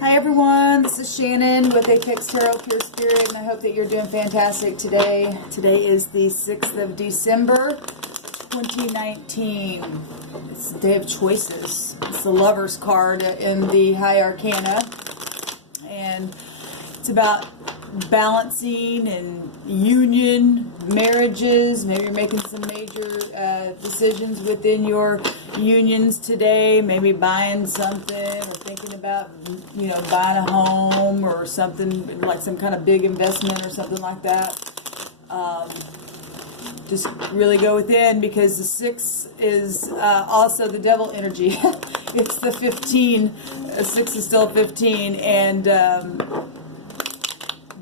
Hi everyone, this is Shannon with apextarotpurespirit, and I hope that you're doing fantastic today. Today is the 6th of December, 2019. It's the day of choices. It's the Lover's card in the High Arcana, and it's about balancing and union, marriages. Maybe you're making some major decisions within your unions today, maybe buying something or thinking about, you know, buying a home or something like some kind of big investment or something like that. Just really go within, because the 6 is also the devil energy. It's the 15. 6 is still 15, and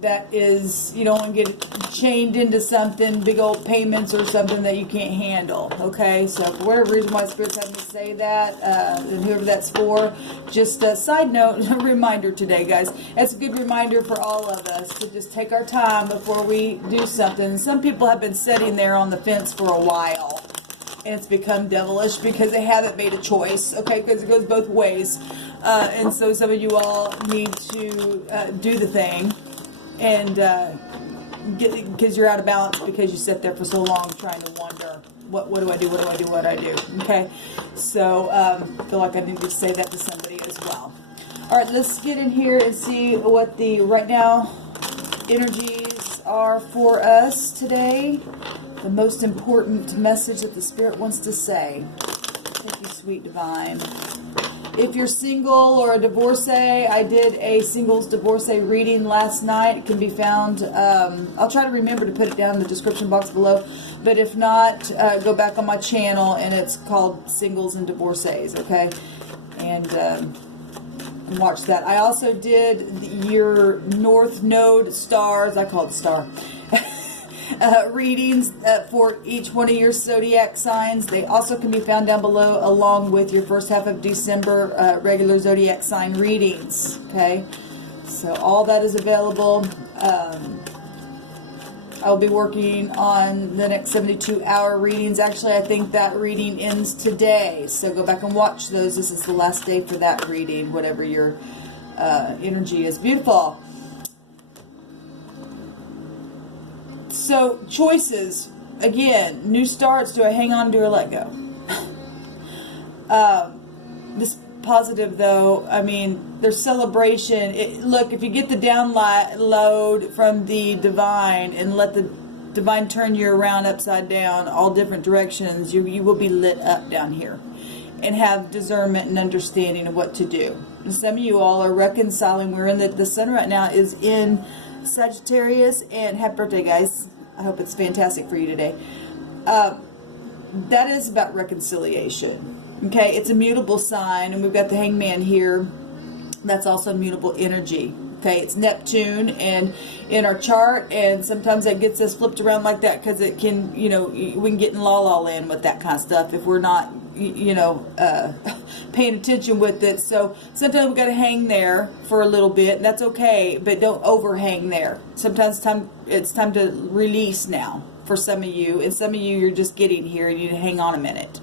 that is, you don't want to get chained into something, big old payments or something that you can't handle. Okay, so for whatever reason why Spirit's having me say that, and whoever that's for, just a side note, a reminder today, guys. It's a good reminder for all of us to just take our time before we do something. Some people have been sitting there on the fence for a while, and it's become devilish because they haven't made a choice, okay, because it goes both ways. And so some of you all need to do the thing, and because you're out of balance because you sit there for so long trying to wonder, what do I do, what do I do, what do I do, okay? So I feel like I need to say that to somebody as well. All right, let's get in here and see what the right now energies are for us today. The most important message that the Spirit wants to say. Thank you, sweet divine. If you're single or a divorcee, I did a singles divorcee reading last night. It can be found, I'll try to remember to put it down in the description box below, but if not, go back on my channel, and it's called Singles and Divorcees, okay? And watch that. I also did your North Node stars, I call it star, readings for each one of your zodiac signs. They also can be found down below, along with your first half of December regular zodiac sign readings. Okay, so all that is available. I'll be working on the next 72-hour readings. Actually, I think that reading ends today, so go back and watch those. This is the last day for that reading, whatever your energy is. Beautiful. So, choices. Again, new starts. Do I hang on, do I let go? This positive, though, I mean, there's celebration. Look, if you get the download from the divine and let the divine turn you around upside down, all different directions, you will be lit up down here and have discernment and understanding of what to do. And some of you all are reconciling. We're in the sun right now is in Sagittarius, and happy birthday, guys. I hope it's fantastic for you today. That is about reconciliation. Okay, it's a mutable sign, and we've got the Hangman here. That's also mutable energy. Okay, it's Neptune, and in our chart, and sometimes that gets us flipped around like that because it can, you know, we can get in la-la land with that kind of stuff if we're not, you know, paying attention with it. So sometimes we got to hang there for a little bit, and that's okay, but don't overhang there. Sometimes it's time to release now for some of you, and some of you, you're just getting here and you need to hang on a minute,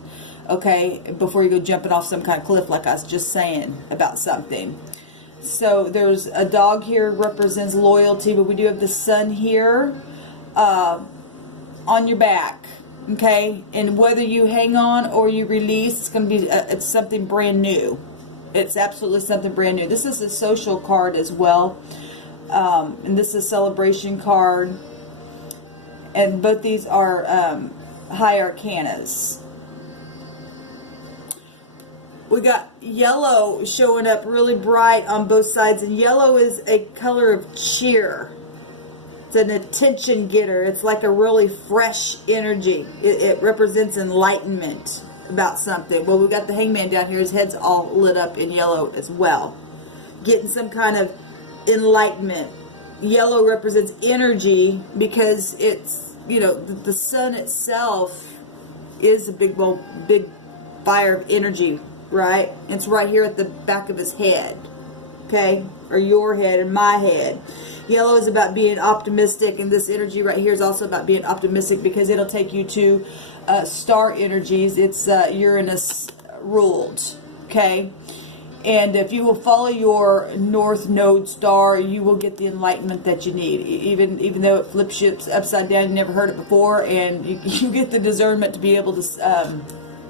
okay, before you go jumping off some kind of cliff like I was just saying about something. So there's a dog here, represents loyalty, but we do have the sun here on your back. Okay, and whether you hang on or you release, it's going to be it's something brand new. It's absolutely something brand new. This is a social card as well, and this is a celebration card, and both these are high arcanas. We got yellow showing up really bright on both sides, and yellow is a color of cheer. It's an attention getter. It's like a really fresh energy. It represents enlightenment about something. Well, we've got the Hangman down here. His head's all lit up in yellow as well. Getting some kind of enlightenment. Yellow represents energy because it's, you know, the sun itself is a big fire of energy, right? It's right here at the back of his head, okay? Or your head and my head. Yellow is about being optimistic, and this energy right here is also about being optimistic because it'll take you to star energies. It's Uranus ruled, okay? And if you will follow your North Node star, you will get the enlightenment that you need. Even though it flips you upside down, you never heard it before, and you get the discernment to be able to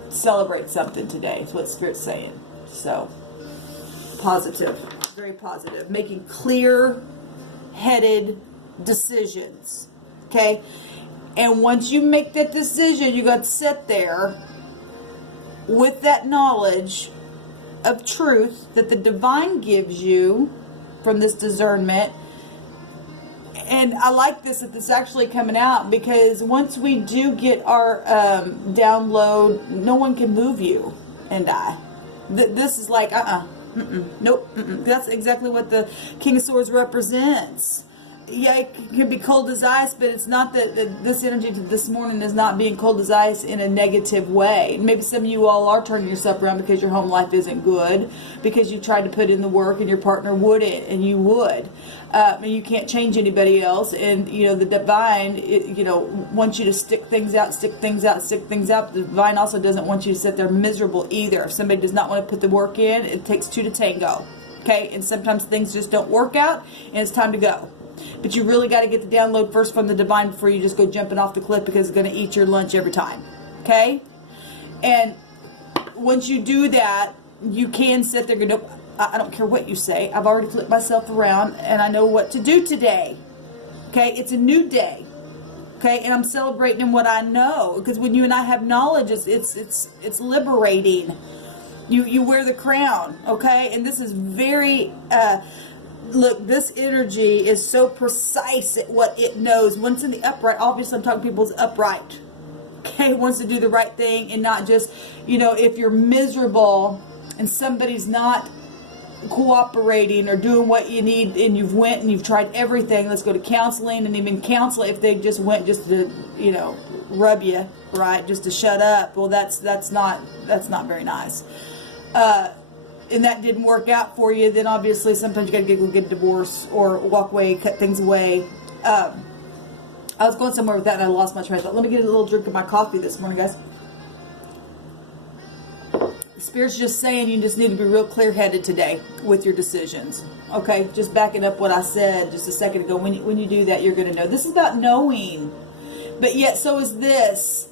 celebrate something today. Is what Spirit's saying. So, positive. Very positive. Making clear-headed decisions. Okay? And once you make that decision, you got to sit there with that knowledge of truth that the divine gives you from this discernment. And I like this, that this is actually coming out, because once we do get our download, no one can move you and I. This is like, nope. That's exactly what the King of Swords represents. Yeah, it can be cold as ice, but it's not that this energy this morning is not being cold as ice in a negative way. Maybe some of you all are turning yourself around because your home life isn't good, because you tried to put in the work and your partner wouldn't, and you would. And you can't change anybody else. And, the divine, wants you to stick things out. The divine also doesn't want you to sit there miserable either. If somebody does not want to put the work in, it takes two to tango. Okay? And sometimes things just don't work out, and it's time to go. But you really got to get the download first from the divine before you just go jumping off the cliff, because it's going to eat your lunch every time. Okay? And once you do that, you can sit there and go, I don't care what you say. I've already flipped myself around and I know what to do today. Okay? It's a new day. Okay? And I'm celebrating in what I know. Because when you and I have knowledge, it's liberating. You wear the crown. Okay? And this is very... look, this energy is so precise at what it knows. Once in the upright, obviously I'm talking people's upright. Okay, wants to do the right thing and not just, if you're miserable and somebody's not cooperating or doing what you need, and you've went and you've tried everything, let's go to counseling, and even counsel if they just went just to, rub you, right, just to shut up. Well, that's not very nice. And that didn't work out for you, then obviously sometimes you got to get a divorce or walk away, cut things away. I was going somewhere with that and I lost my train of thought. Let me get a little drink of my coffee this morning, guys. Spirit's just saying you just need to be real clear-headed today with your decisions. Okay? Just backing up what I said just a second ago. When you do that, you're going to know. This is about knowing. But yet, so is this.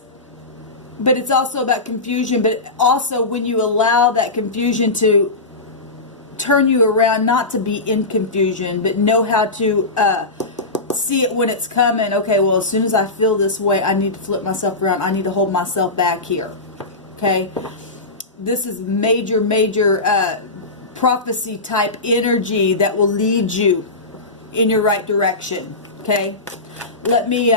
But it's also about confusion. But also when you allow that confusion to turn you around, not to be in confusion, but know how to see it when it's coming. Okay, well, as soon as I feel this way, I need to flip myself around. I need to hold myself back here. Okay? This is major prophecy type energy that will lead you in your right direction. Okay? Let me...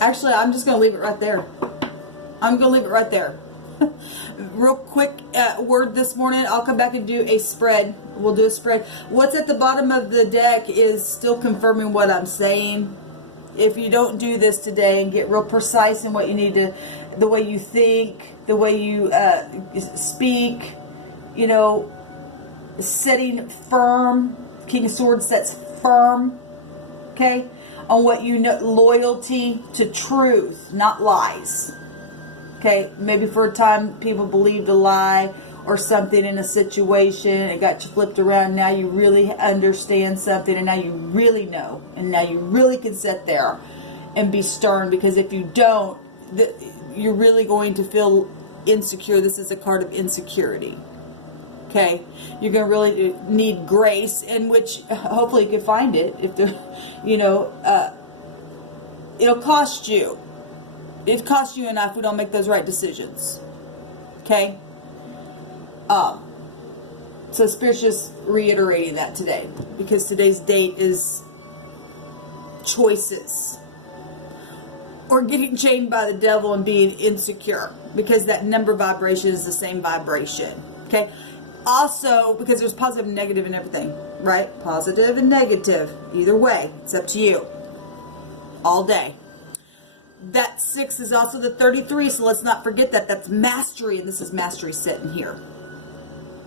Actually, I'm just going to leave it right there. I'm going to leave it right there. Real quick word this morning. I'll come back and do a spread. We'll do a spread. What's at the bottom of the deck is still confirming what I'm saying. If you don't do this today and get real precise in what you need to, the way you think, the way you speak, setting firm. King of Swords sets firm. Okay? On what you know, loyalty to truth, not lies. Okay, maybe for a time people believed a lie or something in a situation, it got you flipped around. Now you really understand something, and now you really know, and now you really can sit there and be stern, because if you don't, you're really going to feel insecure. This is a card of insecurity. Okay, you're going to really need grace, in which hopefully you can find it. If there, it'll cost you. It costs you enough if we don't make those right decisions. Okay. So Spirit's just reiterating that today, because today's date is choices, or getting chained by the devil and being insecure, because that number vibration is the same vibration. Okay. Also, because there's positive and negative in everything, right? Positive and negative. Either way, it's up to you. All day. That 6 is also the 33, so let's not forget that. That's mastery, and this is mastery sitting here.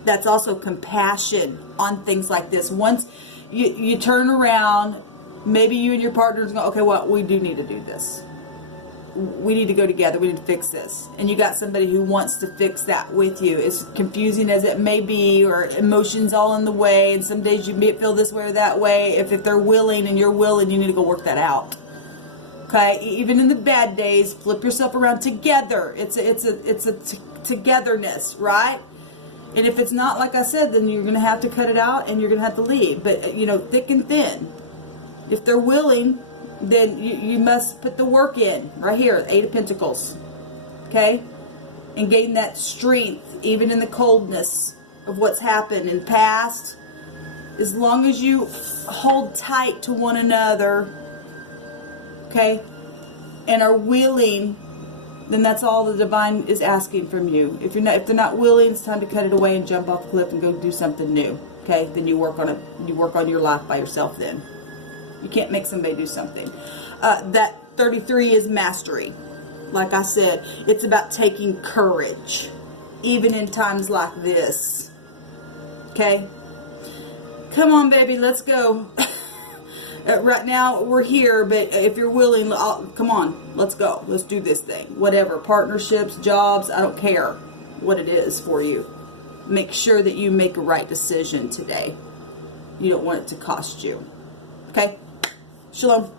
That's also compassion on things like this. Once you turn around, maybe you and your partners go, okay, well, we do need to do this. we need to go together. We need to fix this. And you got somebody who wants to fix that with you. As confusing as it may be, or emotions all in the way, and some days you may feel this way or that way. If they're willing and you're willing, you need to go work that out. Okay? Even in the bad days, flip yourself around together. It's a togetherness, right? And if it's not, like I said, then you're going to have to cut it out and you're going to have to leave. But, you know, thick and thin. If they're willing, then you must put the work in. Right here, 8 of Pentacles. Okay? And gain that strength, even in the coldness of what's happened in the past. As long as you hold tight to one another, okay, and are willing, then that's all the divine is asking from you. If they're not willing, it's time to cut it away and jump off the cliff and go do something new. Okay? Then you work on it. You work on your life by yourself. Then you can't make somebody do something. That 33 is mastery. Like I said, it's about taking courage, even in times like this. Okay? Come on, baby, let's go. Right now, we're here, but if you're willing, come on, let's go. Let's do this thing. Whatever, partnerships, jobs, I don't care what it is for you. Make sure that you make a right decision today. You don't want it to cost you. Okay? Shalom.